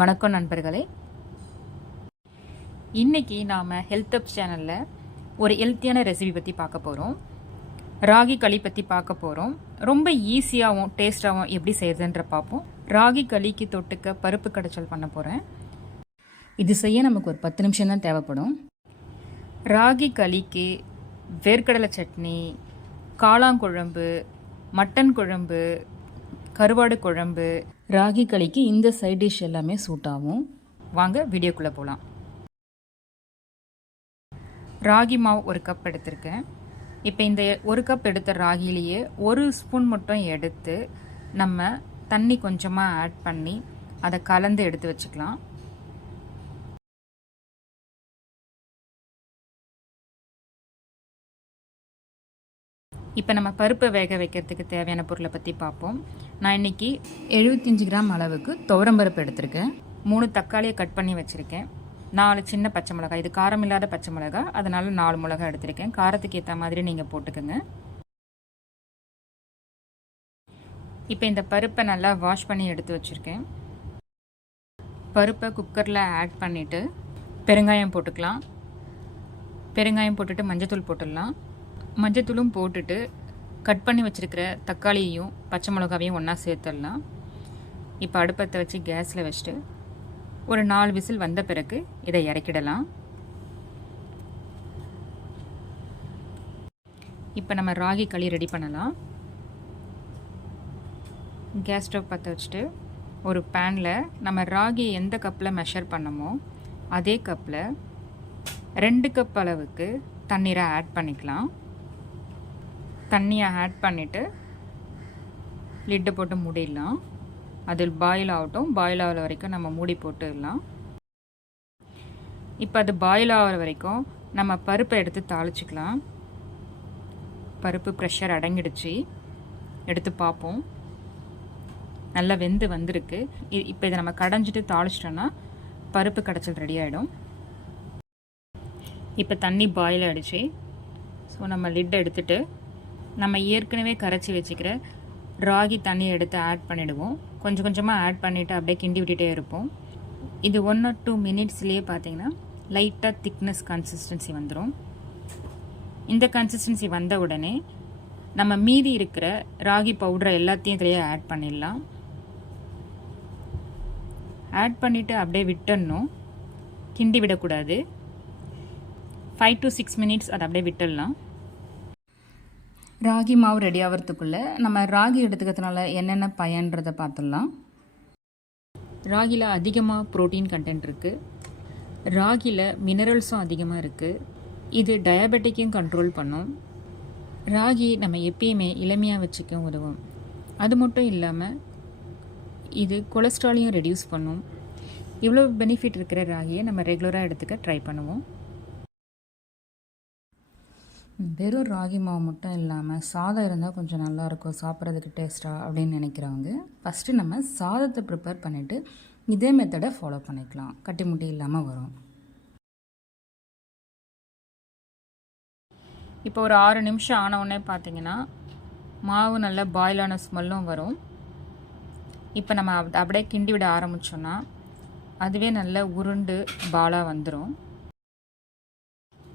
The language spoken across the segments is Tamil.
வணக்கம் நண்பர்களே. இன்றைக்கி நாம் ஹெல்த்அப்ஸ் சேனலில் ஒரு ஹெல்த்தியான ரெசிபி பற்றி பார்க்க போகிறோம். ராகி களி பற்றி பார்க்க போகிறோம். ரொம்ப ஈஸியாகவும் டேஸ்ட்டாகவும் எப்படி செய்யறதுன்ற பார்ப்போம். ராகி களிக்கு தொட்டுக்க பருப்பு கடைச்சல் பண்ண போகிறேன். இது செய்ய நமக்கு ஒரு 10 நிமிஷம் தான் தேவைப்படும். ராகி களிக்கு வேர்க்கடலை சட்னி, காளாங்குழம்பு, மட்டன் குழம்பு, கருவாடு குழம்பு, ராகி களிக்கு இந்த சைட் டிஷ் எல்லாமே சூட் ஆகும். வாங்க வீடியோக்குள்ளே போகலாம். ராகி மாவு ஒரு கப் எடுத்திருக்கேன். இப்போ இந்த ஒரு கப் எடுத்த ராகிலேயே ஒரு ஸ்பூன் மட்டும் எடுத்து நம்ம தண்ணி கொஞ்சமாக ஆட் பண்ணி அதை கலந்து எடுத்து வச்சுக்கலாம். இப்போ நம்ம பருப்பை வேக வைக்கிறதுக்கு தேவையான பொருளை பற்றி பார்ப்போம். நான் இன்றைக்கி 75 கிராம் அளவுக்கு துவரம்பருப்பு எடுத்திருக்கேன். 3 தக்காளியை கட் பண்ணி வச்சுருக்கேன். 4 சின்ன பச்சை மிளகாய், இது காரம் இல்லாத பச்சை மிளகாய், அதனால் 4 மிளகாய் எடுத்திருக்கேன். காரத்துக்கு ஏற்ற மாதிரி நீங்கள் போட்டுக்கோங்க. இப்போ இந்த பருப்பை நல்லா வாஷ் பண்ணி எடுத்து வச்சுருக்கேன். பருப்பை குக்கரில் ஆட் பண்ணிவிட்டு பெருங்காயம் போட்டுக்கலாம். பெருங்காயம் போட்டுட்டு மஞ்சத்தூள் போட்டுடலாம். மஞ்சத்தூளும் போட்டுட்டு கட் பண்ணி வச்சுருக்கிற தக்காளியையும் பச்சை மிளகாவையும் ஒன்றா சேர்த்துடலாம். இப்போ அடுப்பத்தை வச்சு கேஸில் வச்சுட்டு ஒரு 4 விசில் வந்த பிறகு இதை இறக்கிடலாம். இப்போ நம்ம ராகி களி ரெடி பண்ணலாம். கேஸ் ஸ்டவ் பற்ற வச்சுட்டு ஒரு பேனில் நம்ம ராகி எந்த கப்பில் மெஷர் பண்ணமோ அதே கப்பில் 2 கப் அளவுக்கு தண்ணீரை ஆட் பண்ணிக்கலாம். தண்ணியை ஆட் பண்ணிவிட்டு லிட்டை போட்டு மூடிடலாம். அதில் பாயில் ஆகட்டும். பாயில் ஆகிற வரைக்கும் நம்ம மூடி போட்டுடலாம். இப்போ அது பாயில் ஆகிற வரைக்கும் நம்ம பருப்பை எடுத்து தாளிச்சிக்கலாம். பருப்பு ப்ரெஷர் அடங்கிடுச்சு. எடுத்து பார்ப்போம். நல்லா வெந்து வந்திருக்கு. இப்போ இதை நம்ம கடைஞ்சிட்டு தாளிச்சிட்டோன்னா பருப்பு கடைச்சல் ரெடி ஆகிடும். இப்போ தண்ணி பாயில் ஆகிடுச்சு. ஸோ நம்ம லிட்டை எடுத்துகிட்டு நம்ம ஏற்கனவே கரைச்சி வச்சுக்கிற ராகி தண்ணியை எடுத்து ஆட் பண்ணிவிடுவோம். கொஞ்சம் கொஞ்சமாக ஆட் பண்ணிவிட்டு அப்படியே கிண்டி விட்டுட்டே இருப்போம். இது 1 or 2 மினிட்ஸ்லேயே பார்த்தீங்கன்னா லைட்டாக திக்னஸ் கன்சிஸ்டன்சி வந்துடும். இந்த கன்சிஸ்டன்சி வந்த உடனே நம்ம மீதி இருக்கிற ராகி பவுடரை எல்லாத்தையும் இதிலேயே ஆட் பண்ணிடலாம். ஆட் பண்ணிவிட்டு அப்படியே விட்டுடணும். கிண்டி விடக்கூடாது. 5 to 6 மினிட்ஸ் அதை அப்படியே விட்டுடலாம். ராகி மாவு ரெடி ஆகிறதுக்குள்ளே நம்ம ராகி எடுத்துக்கிறதுனால என்னென்ன பயன்றதை பார்த்துடலாம். ராகியில் அதிகமாக ப்ரோட்டீன் கண்டென்ட் இருக்குது. ராகியில் மினரல்ஸும் அதிகமாக இருக்குது. இது டயபெட்டிக்கையும் கண்ட்ரோல் பண்ணும். ராகி நம்ம எப்பயுமே இளமையாக வச்சுக்க உதவும். அது மட்டும் இல்லாமல் இது கொலஸ்ட்ராலையும் ரெடியூஸ் பண்ணும். இவ்வளோ பெனிஃபிட் இருக்கிற ராகியை நம்ம ரெகுலராக எடுத்துக்க ட்ரை பண்ணுவோம். வெறும் ராகி மாவு மட்டும் இல்லாமல் சாதம் இருந்தால் கொஞ்சம் நல்லாயிருக்கும் சாப்பிட்றதுக்கு டேஸ்ட்டாக அப்படின்னு நினைக்கிறவங்க ஃபஸ்ட்டு நம்ம சாதத்தை ப்ரிப்பேர் பண்ணிவிட்டு இதே மெத்தடை ஃபாலோ பண்ணிக்கலாம். கட்டி முட்டி இல்லாமல் வரும். இப்போ ஒரு 6 நிமிஷம் ஆனவுடனே பார்த்தீங்கன்னா மாவு நல்லா பாயிலான ஸ்மெல்லும் வரும். இப்போ நம்ம அப்படியே கிண்டி விட ஆரம்பித்தோன்னா அதுவே நல்லா உருண்டு பாலாக வந்துடும்.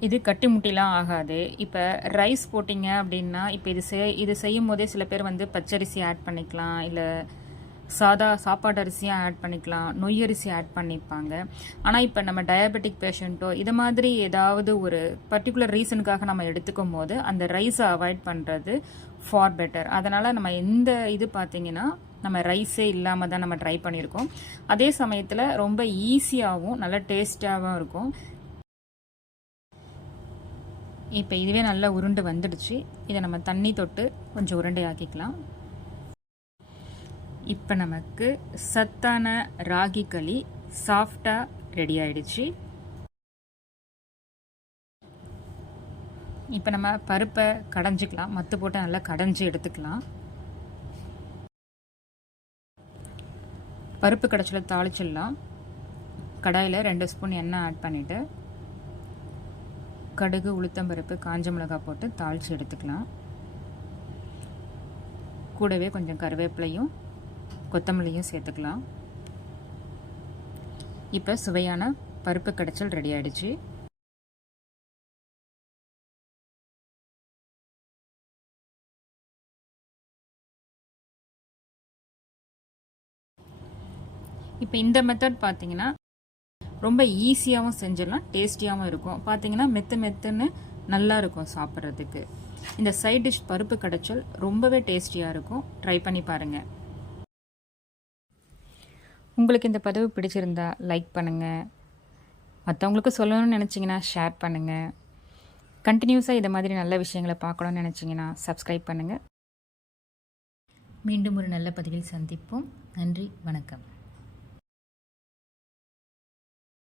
இது கட்டி முட்டிலாம் ஆகாது. இப்போ ரைஸ் போட்டிங்க அப்படின்னா இப்போ இது செய்யும் போதே சில பேர் வந்து பச்சரிசி ஆட் பண்ணிக்கலாம், இல்லை சாப்பாடு அரிசியாக ஆட் பண்ணிக்கலாம், நொய் அரிசி ஆட் பண்ணிப்பாங்க. ஆனால் இப்போ நம்ம டயபெட்டிக் பேஷண்ட்டோ இது மாதிரி ஏதாவது ஒரு பர்டிகுலர் ரீசனுக்காக நம்ம எடுத்துக்கும் போது அந்த ரைஸை அவாய்ட் பண்ணுறது ஃபார் பெட்டர். அதனால் நம்ம எந்த இது பார்த்திங்கன்னா நம்ம ரைஸே இல்லாமல் தான் நம்ம ட்ரை பண்ணியிருக்கோம். அதே சமயத்தில் ரொம்ப ஈஸியாகவும் நல்ல டேஸ்ட்டாகவும் இருக்கும். இப்போ இதுவே நல்லா உருண்டு வந்துடுச்சு. இதை நம்ம தண்ணி தொட்டு கொஞ்சம் உருண்டை ஆக்கிக்கலாம். இப்போ நமக்கு சத்தான ராகி களி சாஃப்டாக ரெடி ஆயிடுச்சு. இப்போ நம்ம பருப்பை கடைஞ்சிக்கலாம். மத்து போட்டு நல்லா கடைஞ்சி எடுத்துக்கலாம். பருப்பு கடைச்சல தாளிச்சிடலாம். கடாயில் 2 ஸ்பூன் எண்ணெய் ஆட் பண்ணிவிட்டு கடுகு, உளுத்தம்பருப்பு, காஞ்ச மிளகாய் போட்டு தாளித்து எடுத்துக்கலாம். கூடவே கொஞ்சம் கருவேப்பிலையும் கொத்தமல்லியும் சேர்த்துக்கலாம். இப்போ சுவையான பருப்பு கடைச்சல் ரெடி ஆகிடுச்சு. இப்போ இந்த மெத்தட் பார்த்தீங்கன்னா ரொம்ப ஈஸியாகவும் செஞ்சிடலாம், டேஸ்டியாகவும் இருக்கும். பார்த்தீங்கன்னா மெத்துன்னு நல்லா இருக்கும் சாப்பிட்றதுக்கு. இந்த சைட் டிஷ் பருப்பு கடைச்சல் ரொம்பவே டேஸ்டியாக இருக்கும். ட்ரை பண்ணி பாருங்கள். உங்களுக்கு இந்த பதிவு பிடிச்சிருந்தா லைக் பண்ணுங்கள். மற்றவங்களுக்கு சொல்லணும்னு நினச்சிங்கன்னா ஷேர் பண்ணுங்கள். கண்டினியூஸாக இதை மாதிரி நல்ல விஷயங்களை பார்க்கணுன்னு நினச்சிங்கன்னா சப்ஸ்கிரைப் பண்ணுங்கள். மீண்டும் ஒரு நல்ல பதிவில் சந்திப்போம். நன்றி, வணக்கம்.